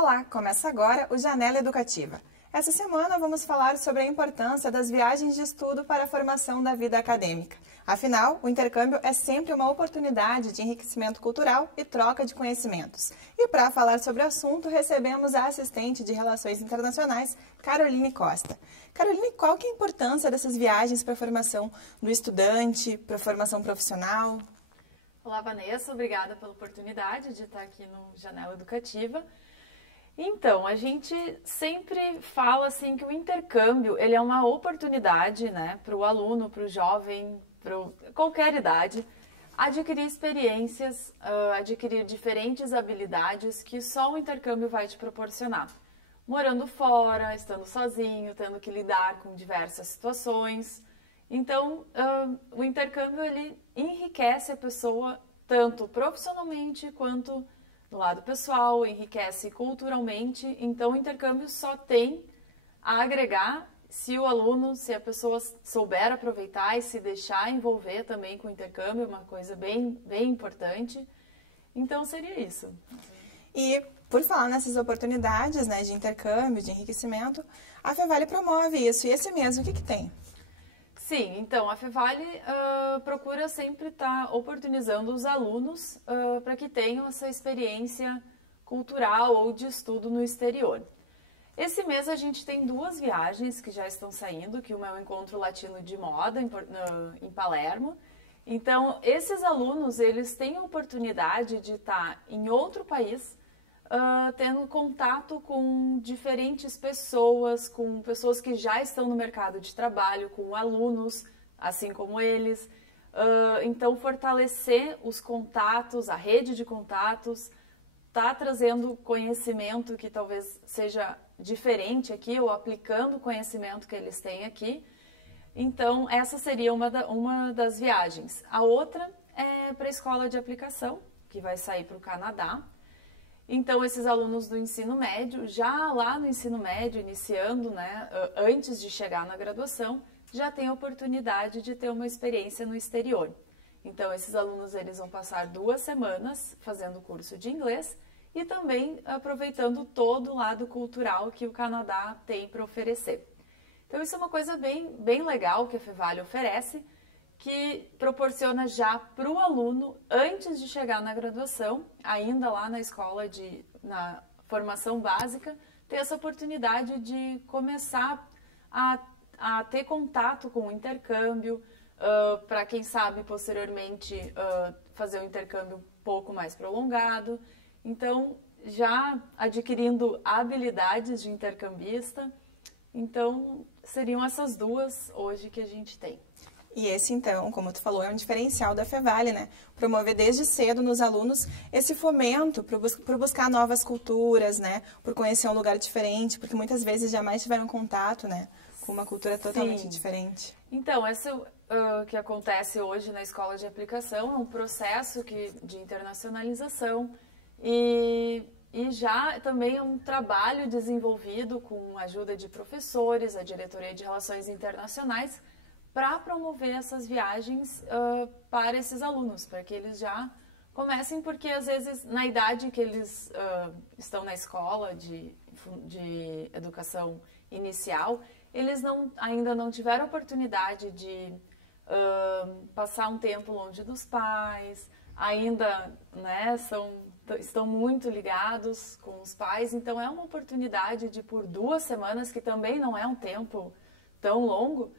Olá, começa agora o Janela Educativa. Essa semana vamos falar sobre a importância das viagens de estudo para a formação da vida acadêmica. Afinal, o intercâmbio é sempre uma oportunidade de enriquecimento cultural e troca de conhecimentos. E para falar sobre o assunto, recebemos a assistente de Relações Internacionais, Caroline Costa. Caroline, qual que é a importância dessas viagens para a formação do estudante, para a formação profissional? Olá, Vanessa, obrigada pela oportunidade de estar aqui no Janela Educativa. Então, a gente sempre fala assim que o intercâmbio ele é uma oportunidade, né, para o aluno, para o jovem, para qualquer idade, adquirir experiências, adquirir diferentes habilidades que só o intercâmbio vai te proporcionar. Morando fora, estando sozinho, tendo que lidar com diversas situações. Então, o intercâmbio ele enriquece a pessoa tanto profissionalmente quanto no lado pessoal, enriquece culturalmente. Então, o intercâmbio só tem a agregar se o aluno, se a pessoa souber aproveitar e se deixar envolver também com o intercâmbio, é uma coisa bem importante. Então, seria isso. E por falar nessas oportunidades, né, de intercâmbio, de enriquecimento, a Fevale promove isso. E esse mês, o que tem? Sim, então a Fevale procura sempre estar oportunizando os alunos para que tenham essa experiência cultural ou de estudo no exterior. Esse mês a gente tem duas viagens que já estão saindo, que uma é o Encontro Latino de Moda em Palermo. Então, esses alunos, eles têm a oportunidade de estar em outro país, tendo contato com diferentes pessoas, com pessoas que já estão no mercado de trabalho, com alunos, assim como eles. Então, fortalecer os contatos, a rede de contatos, tá trazendo conhecimento que talvez seja diferente aqui, ou aplicando o conhecimento que eles têm aqui. Então, essa seria uma das viagens. A outra é para a escola de aplicação, que vai sair para o Canadá. Então, esses alunos do ensino médio, já lá no ensino médio, iniciando, né, antes de chegar na graduação, já tem a oportunidade de ter uma experiência no exterior. Então, esses alunos eles vão passar 2 semanas fazendo curso de inglês e também aproveitando todo o lado cultural que o Canadá tem para oferecer. Então, isso é uma coisa bem legal que a Fevale oferece, que proporciona já para o aluno, antes de chegar na graduação, ainda lá na escola, na formação básica, ter essa oportunidade de começar a ter contato com o intercâmbio, para quem sabe posteriormente fazer um intercâmbio um pouco mais prolongado. Então, já adquirindo habilidades de intercambista, então seriam essas duas hoje que a gente tem. E esse, então, como tu falou, é um diferencial da Fevale, né? Promover desde cedo nos alunos esse fomento por buscar novas culturas, né? Por conhecer um lugar diferente, porque muitas vezes jamais tiveram contato, né? Com uma cultura totalmente diferente. Então, isso que acontece hoje na escola de aplicação é um processo de internacionalização e já também é um trabalho desenvolvido com a ajuda de professores, a Diretoria de Relações Internacionais, para promover essas viagens para esses alunos, para que eles já comecem, porque às vezes na idade que eles estão na escola de educação inicial, eles ainda não tiveram oportunidade de passar um tempo longe dos pais, ainda, né, estão muito ligados com os pais, então é uma oportunidade de por 2 semanas, que também não é um tempo tão longo,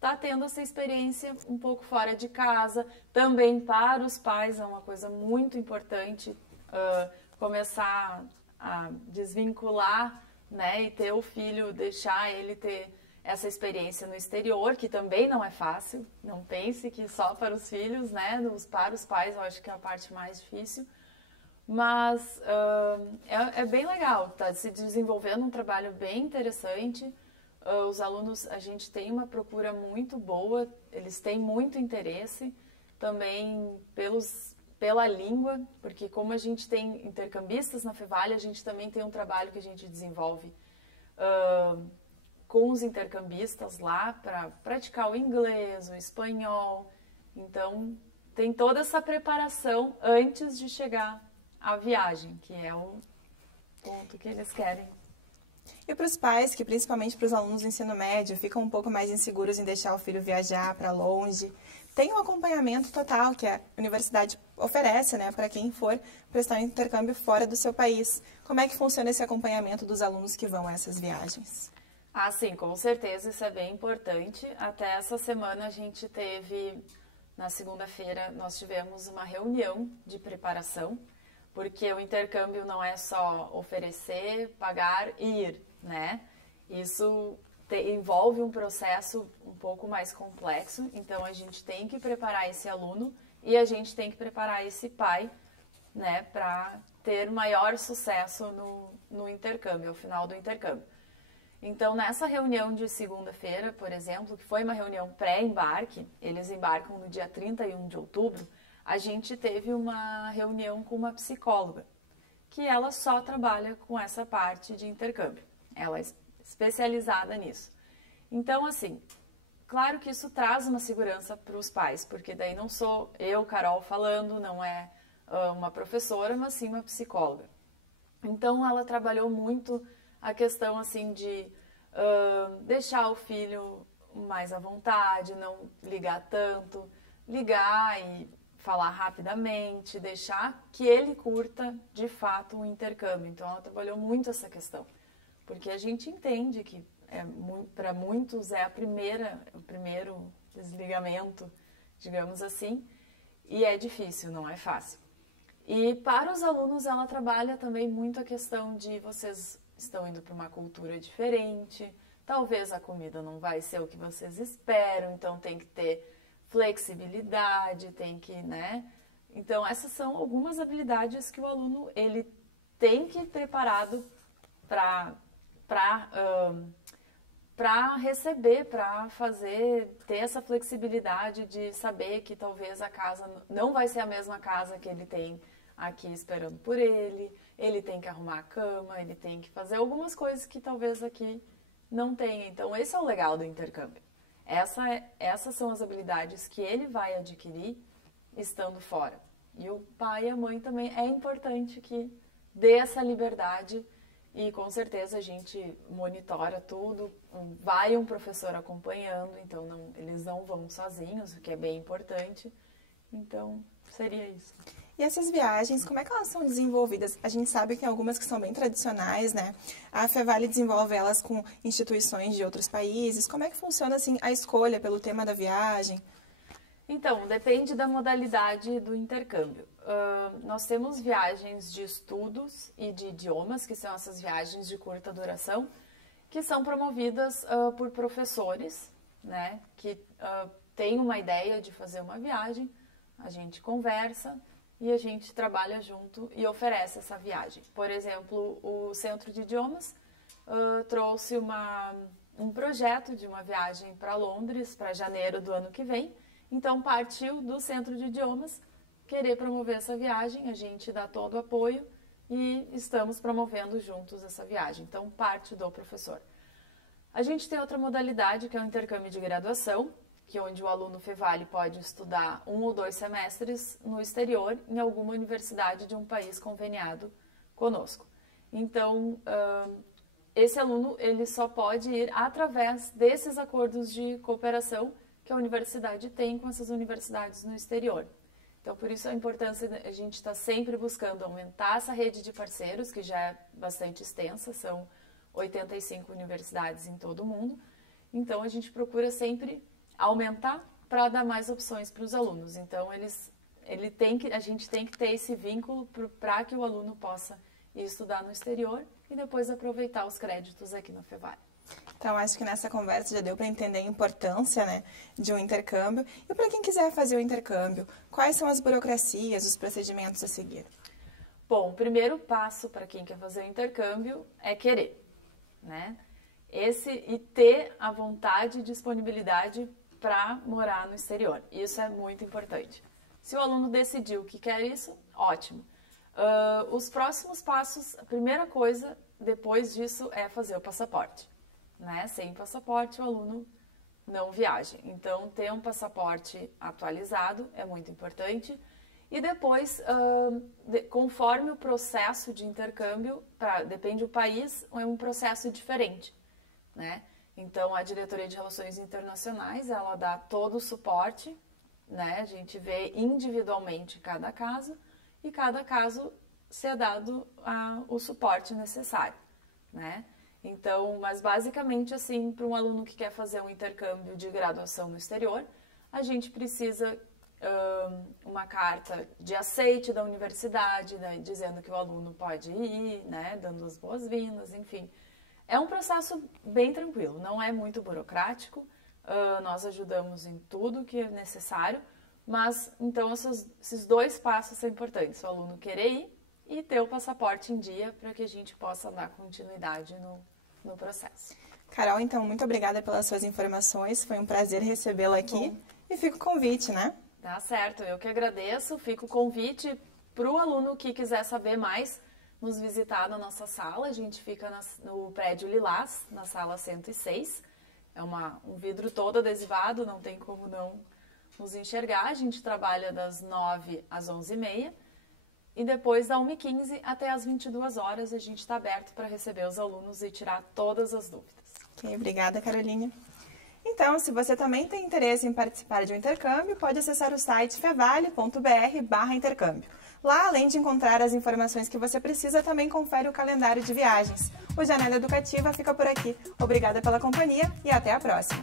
tá tendo essa experiência um pouco fora de casa. Também para os pais é uma coisa muito importante começar a desvincular, né, e ter o filho, deixar ele ter essa experiência no exterior, que também não é fácil. Não pense que só para os filhos, né, para os pais eu acho que é a parte mais difícil. Mas é bem legal, tá se desenvolvendo um trabalho bem interessante. Os alunos, a gente tem uma procura muito boa, eles têm muito interesse também pela língua, porque como a gente tem intercambistas na Fevale, a gente também tem um trabalho que a gente desenvolve com os intercambistas lá para praticar o inglês, o espanhol. Então, tem toda essa preparação antes de chegar à viagem, que é ponto que eles querem. E para os pais, que principalmente para os alunos do ensino médio, ficam um pouco mais inseguros em deixar o filho viajar para longe, tem um acompanhamento total que a universidade oferece, né, para quem for prestar um intercâmbio fora do seu país. Como é que funciona esse acompanhamento dos alunos que vão a essas viagens? Ah, sim, com certeza, isso é bem importante. Até essa semana a gente teve, na segunda-feira, nós tivemos uma reunião de preparação, porque o intercâmbio não é só oferecer, pagar e ir, né? Isso envolve um processo um pouco mais complexo, então a gente tem que preparar esse aluno e a gente tem que preparar esse pai, né, para ter maior sucesso no intercâmbio, ao final do intercâmbio. Então, nessa reunião de segunda-feira, por exemplo, que foi uma reunião pré-embarque, eles embarcam no dia 31 de outubro, a gente teve uma reunião com uma psicóloga, que ela só trabalha com essa parte de intercâmbio. Ela é especializada nisso. Então, assim, claro que isso traz uma segurança para os pais, porque daí não sou eu, Carol, falando, não é uma professora, mas sim uma psicóloga. Então, ela trabalhou muito a questão, assim, de deixar o filho mais à vontade, não ligar tanto, ligar e falar rapidamente, deixar que ele curta, de fato, o intercâmbio. Então, ela trabalhou muito essa questão, porque a gente entende que para muitos é o primeiro desligamento, digamos assim, e é difícil, não é fácil. E para os alunos ela trabalha também muito a questão de vocês estão indo para uma cultura diferente, talvez a comida não vai ser o que vocês esperam, então tem que ter flexibilidade, tem que, né? Então essas são algumas habilidades que o aluno ele tem que ir preparado para receber, para ter essa flexibilidade de saber que talvez a casa não vai ser a mesma casa que ele tem aqui esperando por ele, ele tem que arrumar a cama, ele tem que fazer algumas coisas que talvez aqui não tenha. Então esse é o legal do intercâmbio. Essas são as habilidades que ele vai adquirir estando fora. E o pai e a mãe também é importante que dê essa liberdade. E com certeza a gente monitora tudo, vai um professor acompanhando, então eles não vão sozinhos, o que é bem importante. Então, seria isso. E essas viagens, como é que elas são desenvolvidas? A gente sabe que tem algumas que são bem tradicionais, né? A Fevale desenvolve elas com instituições de outros países. Como é que funciona, assim, a escolha pelo tema da viagem? Então, depende da modalidade do intercâmbio. Nós temos viagens de estudos e de idiomas, que são essas viagens de curta duração, que são promovidas por professores, né, que têm uma ideia de fazer uma viagem, a gente conversa e a gente trabalha junto e oferece essa viagem. Por exemplo, o Centro de Idiomas trouxe um projeto de uma viagem para Londres, para janeiro do ano que vem. Então, partiu do Centro de Idiomas querer promover essa viagem, a gente dá todo o apoio e estamos promovendo juntos essa viagem. Então, parte do professor. A gente tem outra modalidade, que é o intercâmbio de graduação, que é onde o aluno Fevale pode estudar 1 ou 2 semestres no exterior, em alguma universidade de um país conveniado conosco. Então, esse aluno ele só pode ir através desses acordos de cooperação que a universidade tem com essas universidades no exterior. Então, por isso a importância de a gente estar sempre buscando aumentar essa rede de parceiros, que já é bastante extensa, são 85 universidades em todo o mundo. Então, a gente procura sempre aumentar para dar mais opções para os alunos. Então, a gente tem que ter esse vínculo para que o aluno possa ir estudar no exterior e depois aproveitar os créditos aqui na Fevale. Então, acho que nessa conversa já deu para entender a importância, né, de um intercâmbio. E para quem quiser fazer o intercâmbio, quais são as burocracias, os procedimentos a seguir? Bom, o primeiro passo para quem quer fazer o intercâmbio é querer, né? E ter a vontade e disponibilidade para morar no exterior. Isso é muito importante. Se o aluno decidiu que quer isso, ótimo. Os próximos passos, a primeira coisa depois disso é fazer o passaporte. Né? Sem passaporte, o aluno não viaja. Então, ter um passaporte atualizado é muito importante E depois, conforme o processo de intercâmbio, depende do país, é um processo diferente, né? Então, a Diretoria de Relações Internacionais, ela dá todo o suporte, né? A gente vê individualmente cada caso e cada caso ser dado o suporte necessário, né? Então, mas basicamente assim, para um aluno que quer fazer um intercâmbio de graduação no exterior, a gente precisa uma carta de aceite da universidade, né, dizendo que o aluno pode ir, né, dando as boas-vindas, enfim. É um processo bem tranquilo, não é muito burocrático, nós ajudamos em tudo que é necessário, mas então esses 2 passos são importantes, o aluno querer ir e ter o passaporte em dia para que a gente possa dar continuidade no processo. Carol, então, muito obrigada pelas suas informações, foi um prazer recebê-la aqui e fica o convite, né? Tá certo, eu que agradeço, fica o convite para o aluno que quiser saber mais, nos visitar na nossa sala, a gente fica no prédio Lilás, na sala 106, é um vidro todo adesivado, não tem como não nos enxergar, a gente trabalha das 9 às 11h30 e depois da 1h15 até às 22 horas a gente está aberto para receber os alunos e tirar todas as dúvidas. Ok, obrigada, Carolina. Então, se você também tem interesse em participar de um intercâmbio, pode acessar o site fevale.br/intercâmbio. Lá, além de encontrar as informações que você precisa, também confere o calendário de viagens. O Janela Educativa fica por aqui. Obrigada pela companhia e até a próxima!